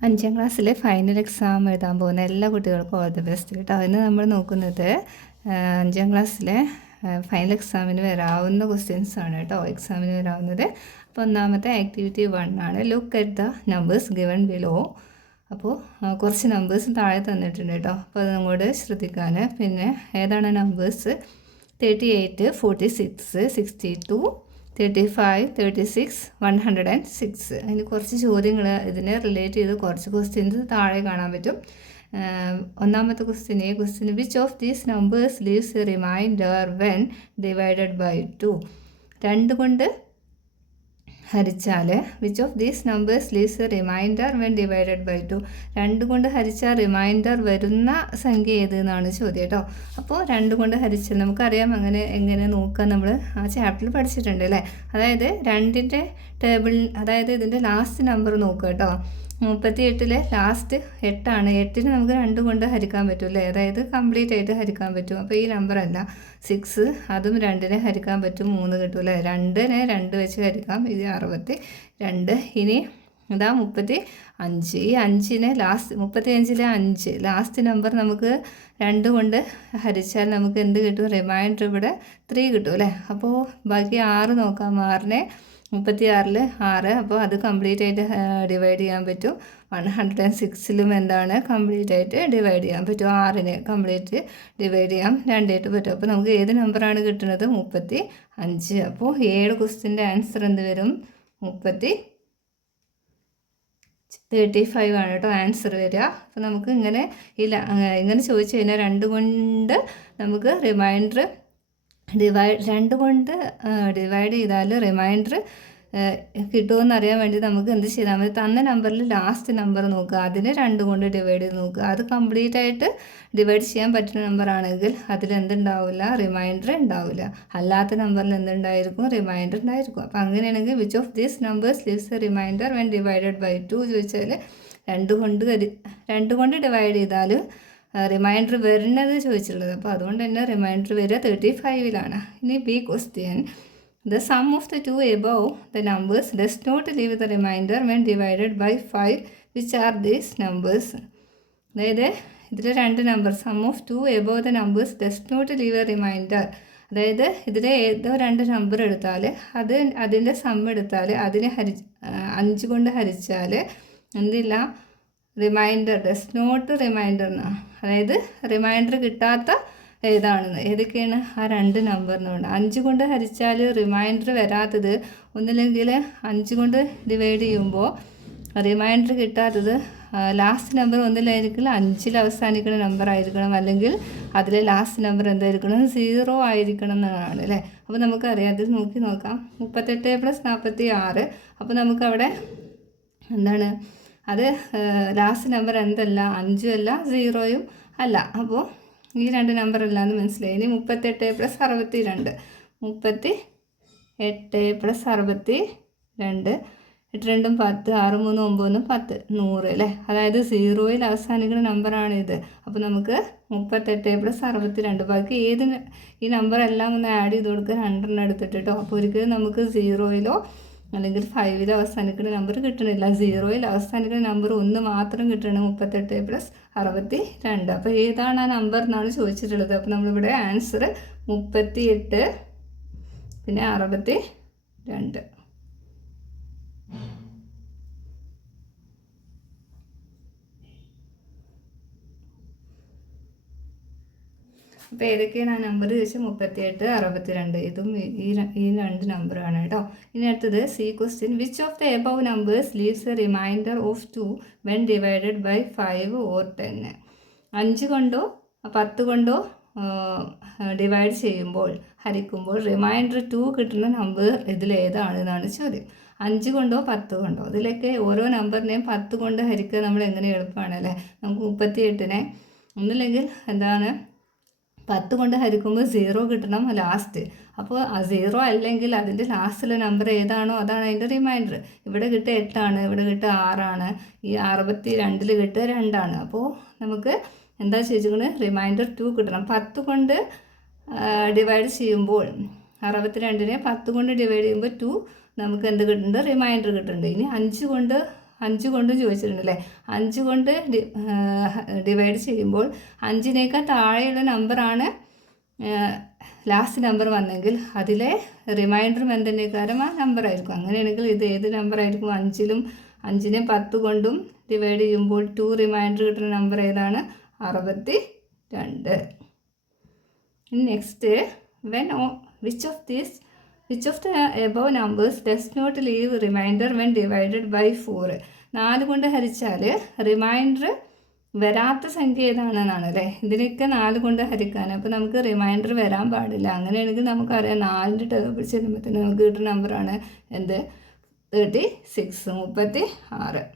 5ാം ക്ലാസ്സിലെ final exam എഴുതാൻ പോകുന്ന എല്ലാ കുട്ടികൾക്കും ഓൾ ദി ബെസ്റ്റ് കേട്ടോ. ഇന്ന് നമ്മൾ നോക്കുന്നത് 5ാം ക്ലാസ്സിലെ ഫൈനൽ എക്സാമിന് വരാവുന്ന ക്വസ്റ്റ്യൻസ് ആണ് കേട്ടോ. എക്സാമിന് വരാവുന്നത്. അപ്പോൾ ഒന്നാമത്തെ ആക്ടിവിറ്റി 1 ആണ്. Look at the numbers given below. അപ്പോൾ കുറച്ച് നമ്പേഴ്സ് താഴെ തന്നിട്ടുണ്ട് കേട്ടോ. അപ്പോൾ അത് അങ്ങോട്ട് ശ്രദ്ധിക്കാൻ. പിന്നെ ഏതാണ് നമ്പേഴ്സ്? 38, 46, 62, 35, 36, 106. അതിന് കുറച്ച് ചോദ്യങ്ങൾ ഇതിനെ റിലേറ്റ് ചെയ്ത് കുറച്ച് ക്വസ്റ്റ്യൻസ് താഴെ കാണാൻ പറ്റും. ഒന്നാമത്തെ question which of these numbers leaves a remainder when divided by 2. 2 കൊണ്ട് ഹരിച്ചാൽ which of these numbers leaves a remainder when divided by 2. 2 കൊണ്ട് ഹരിച്ചാൽ റിമൈൻഡർ വരുന്ന സംഖ്യ ഏത് എന്നാണ് ചോദ്യം കേട്ടോ. അപ്പോൾ 2 കൊണ്ട് ഹരിച്ചാൽ നമുക്കറിയാം എങ്ങനെ നോക്കുക. നമ്മൾ ആ ചാപ്റ്ററിൽ പഠിച്ചിട്ടുണ്ട് അല്ലേ. അതായത് 2ൻ്റെ ടേബിൾ, അതായത് ഇതിൻ്റെ ലാസ്റ്റ് നമ്പർ നോക്കുക കേട്ടോ. 38-ലെ ലാസ്റ്റ് 8 ആണ്. 8-ന് നമുക്ക് 2 കൊണ്ട് ഹരിക്കാൻ പറ്റും അല്ലേ. അതായത് കംപ്ലീറ്റ് ആയിട്ട് ഹരിക്കാൻ പറ്റും. അപ്പോൾ ഈ നമ്പർ അല്ല 6, അതും 2-നെ ഹരിക്കാൻ പറ്റും, 3 കിട്ടും അല്ലേ. 2-നെ 2 വെച്ച് ഹരിക്കാം. ഇത് 62. ഇനി ഇതാ 35. ഈ 5-നെ ലാസ്റ്റ് 35-ലെ 5 ലാസ്റ്റ് നമ്പർ നമുക്ക് 2 കൊണ്ട് ഹരിച്ചാൽ നമുക്ക് എന്ത് കിട്ടും? റിമൈൻഡർ ഇവിടെ 3 കിട്ടും അല്ലേ. അപ്പോൾ ബാക്കി 6 നോക്കാം. 6-നെ 36-ൽ 6, അപ്പോൾ അത് കംപ്ലീറ്റ് ആയിട്ട് ഡിവൈഡ് ചെയ്യാൻ പറ്റും. 106-ലും എന്താണ് കംപ്ലീറ്റ് ആയിട്ട് ഡിവൈഡ് ചെയ്യാൻ പറ്റും. 6-നെ കംപ്ലീറ്റ് ഡിവൈഡ് ചെയ്യാൻ 2 ആയിട്ട് പറ്റും. അപ്പോൾ നമുക്ക് ഏത് നമ്പറാണ് കിട്ടുന്നത്? 35. അപ്പോൾ 7 ക്വസ്റ്റ്യൻ്റെ ആൻസർ എന്ത് വരും? 35 ആണ് കേട്ടോ ആൻസർ വരിക. അപ്പോൾ നമുക്ക് ഇങ്ങനെ ചോദിച്ചു കഴിഞ്ഞാൽ 2 കൊണ്ട് നമുക്ക് റിമൈൻഡർ 2 കൊണ്ട് ഡിവൈഡ് ചെയ്താൽ റിമൈൻഡർ കിട്ടുമെന്ന് അറിയാൻ വേണ്ടി നമുക്ക് എന്ത് ചെയ്താൽ മതി? തന്ന നമ്പറിൽ ലാസ്റ്റ് നമ്പർ നോക്കുക, അതിനെ 2 കൊണ്ട് ഡിവൈഡ് ചെയ്ത് നോക്കുക. അത് കംപ്ലീറ്റ് ആയിട്ട് ഡിവൈഡ് ചെയ്യാൻ പറ്റുന്ന നമ്പർ ആണെങ്കിൽ അതിലെന്തുണ്ടാവില്ല? റിമൈൻഡർ ഉണ്ടാവില്ല. അല്ലാത്ത നമ്പറിൽ എന്തുണ്ടായിരിക്കും? റിമൈൻഡർ ഉണ്ടായിരിക്കും. അപ്പോൾ അങ്ങനെയാണെങ്കിൽ which of these numbers leaves a remainder when divided by 2 ചോദിച്ചാൽ 2 കൊണ്ട് ഡിവൈഡ് ചെയ്താൽ റിമൈൻഡർ വരുന്നത് ചോദിച്ചിട്ടുള്ളത്. അപ്പോൾ അതുകൊണ്ട് തന്നെ റിമൈൻഡർ വരിക 35-ലാണ്. ഇനി b question the sum of the 2 above the numbers does not leave the remainder when divided by 5 which are these numbers. അതായത് ഇതിൽ 2 number sum of 2 above the numbers does not leave a remainder. അതായത് ഇതിൽ ഏതോ 2 number എടുത്താൽ അതിൻ്റെ some എടുത്താൽ അതിനെ 5 കൊണ്ട് ഹരിച്ചാൽ എന്തില്ല? റിമൈൻഡർ ഡസ് നോട്ട് റിമൈൻഡർ എന്നാണ്. അതായത് റിമൈൻഡർ കിട്ടാത്ത ഏതൊക്കെയാണ്? ആ 2 നമ്പറിനുണ്ട്. 5 കൊണ്ട് ഹരിച്ചാൽ റിമൈൻഡർ വരാത്തത് ഒന്നില്ലെങ്കിൽ 5 കൊണ്ട് ഡിവൈഡ് ചെയ്യുമ്പോൾ റിമൈൻഡർ കിട്ടാത്തത് ലാസ്റ്റ് നമ്പർ ഒന്നിലായിരിക്കില്ല 5-ൽ അവസാനിക്കുന്ന നമ്പർ ആയിരിക്കണം, അല്ലെങ്കിൽ അതിലെ ലാസ്റ്റ് നമ്പർ എന്തായിരിക്കണം? 0 ആയിരിക്കണം എന്നാണ് അല്ലേ. അപ്പോൾ നമുക്കറിയാം, അത് നോക്കാം. 38 + 46. അപ്പോൾ നമുക്കവിടെ എന്താണ്? അത് ലാസ്റ്റ് നമ്പർ എന്തല്ല? 5ഉം അല്ല 0യും അല്ല. അപ്പോൾ ഈ 2 നമ്പർ അല്ല എന്ന് മനസ്സിലായി. ഇനി 38 + 62. 38 + 62. 8 2 10, 6 3 9 10, 100 അല്ലേ. അതായത് 0യിൽ അവസാനിക്കുന്ന നമ്പറാണ് ഇത്. അപ്പോൾ നമുക്ക് 38 + 62. ബാക്കി ഈ നമ്പർ എല്ലാം ഒന്ന് ആഡ് ചെയ്ത് കൊടുക്കുക, 2 എടുത്തിട്ട് കേട്ടോ. അപ്പോൾ ഒരിക്കലും നമുക്ക് 0യിലോ അല്ലെങ്കിൽ 5-ൽ അവസാനിക്കുന്ന നമ്പർ കിട്ടണില്ല. 0യിൽ അവസാനിക്കുന്ന നമ്പർ 1 മാത്രം കിട്ടണം. 38 + 62. അപ്പോൾ ഏതാണ് ആ നമ്പർ എന്നാണ് ചോദിച്ചിട്ടുള്ളത്. അപ്പോൾ നമ്മളിവിടെ ആൻസർ 38 പിന്നെ 62. അപ്പോൾ ഏതൊക്കെയാണ് ആ നമ്പർ ചോദിച്ചാൽ 38, 62. ഇതും ഈ 2 നമ്പറാണ് കേട്ടോ. ഇനി അടുത്തത് c question which of the above numbers leaves a remainder of 2 when divided by 5 or 10. 5 കൊണ്ടോ 10 കൊണ്ടോ ഡിവൈഡ് ചെയ്യുമ്പോൾ ഹരിക്കുമ്പോൾ റിമൈൻഡർ 2 കിട്ടുന്ന നമ്പർ ഇതിലേതാണെന്നാണ് ചോദ്യം. 5 കൊണ്ടോ 10 കൊണ്ടോ ഇതിലൊക്കെ ഓരോ നമ്പറിനെയും 10 കൊണ്ട് ഹരിക്കുക നമ്മൾ എങ്ങനെ എളുപ്പമാണല്ലേ. നമുക്ക് 38-നെ ഒന്നില്ലെങ്കിൽ എന്താണ് 10 കൊണ്ട് ഹരിക്കുമ്പോൾ 0 കിട്ടണം ലാസ്റ്റ്. അപ്പോൾ ആ 0 അല്ലെങ്കിൽ അതിൻ്റെ ലാസ്റ്റിലെ നമ്പർ ഏതാണോ അതാണ് അതിൻ്റെ റിമൈൻഡർ. ഇവിടെ കിട്ടുക 8 ആണ്, ഇവിടെ കിട്ടുക 6 ആണ്, ഈ 62-ൽ കിട്ടുക 2 ആണ്. അപ്പോൾ നമുക്ക് എന്താ ചോദിച്ചിരിക്കുന്നത്? റിമൈൻഡർ 2 കിട്ടണം. 10 കൊണ്ട് ഡിവൈഡ് ചെയ്യുമ്പോൾ 62-നെ 10 കൊണ്ട് ഡിവൈഡ് ചെയ്യുമ്പോൾ 2 നമുക്ക് എന്ത് കിട്ടുന്നുണ്ട്? റിമൈൻഡർ കിട്ടുന്നുണ്ട്. ഇനി 5 കൊണ്ട് 5 കൊണ്ടും ചോദിച്ചിട്ടുണ്ടല്ലേ. 5 കൊണ്ട് ഡിവൈഡ് ചെയ്യുമ്പോൾ 5നേക്കാൾ താഴെയുള്ള നമ്പറാണ് ലാസ്റ്റ് നമ്പർ വന്നെങ്കിൽ അതിലെ റിമൈൻഡറും എന്തിനേക്കാരം ആ നമ്പറായിരിക്കും. അങ്ങനെയാണെങ്കിൽ ഇത് ഏത് നമ്പറായിരിക്കും? 5നെ 10 കൊണ്ടും ഡിവൈഡ് ചെയ്യുമ്പോൾ 2 റിമൈൻഡർ കിട്ടുന്ന നമ്പർ ഏതാണ്? 62. Next, which of the above numbers does not leave remainder when divided by 4? 4 കൊണ്ട് ഹരിച്ചാൽ റിമൈൻഡർ വരാത്ത സംഖ്യ ഏതാണെന്നാണ് അല്ലേ. ഇതിനൊക്കെ 4 കൊണ്ട് ഹരിക്കാൻ, അപ്പോൾ നമുക്ക് റിമൈൻഡർ വരാൻ പാടില്ല. അങ്ങനെയാണെങ്കിൽ നമുക്കറിയാം 4ൻ്റെ ടേബിൾ ചെല്ലുമ്പോഴത്തേന് നമുക്ക് കിട്ടുന്ന നമ്പറാണ് എന്ത്? 36.